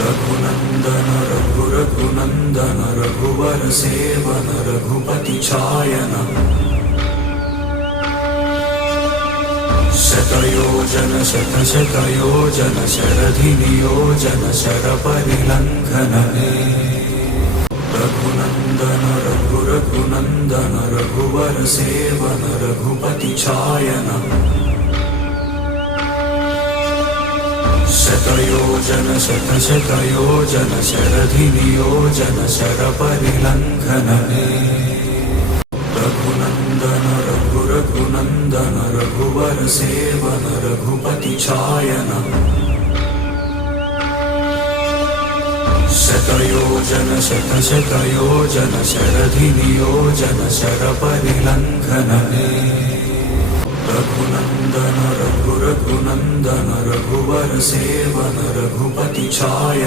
रघुनंदन रघुनंदन रघुवर seven Raghupati छायन शतयोजन शतशतयोजन शरधि नियोजन शरपरिलंघन रघुनंदन रघुनंदन रघुवर seven Raghupati छायन शतयोजन शतशतयोजन शरधि नियोजन शरपरिलंघन रघुनंदन रघुनंदन रघुवर seven Raghupati छायन शतयोजन शतशतयोजन शरधि नियोजन शरपरिलंघन रघुनंदन रघुनंदन रघुवर सेवन रघुपति छायन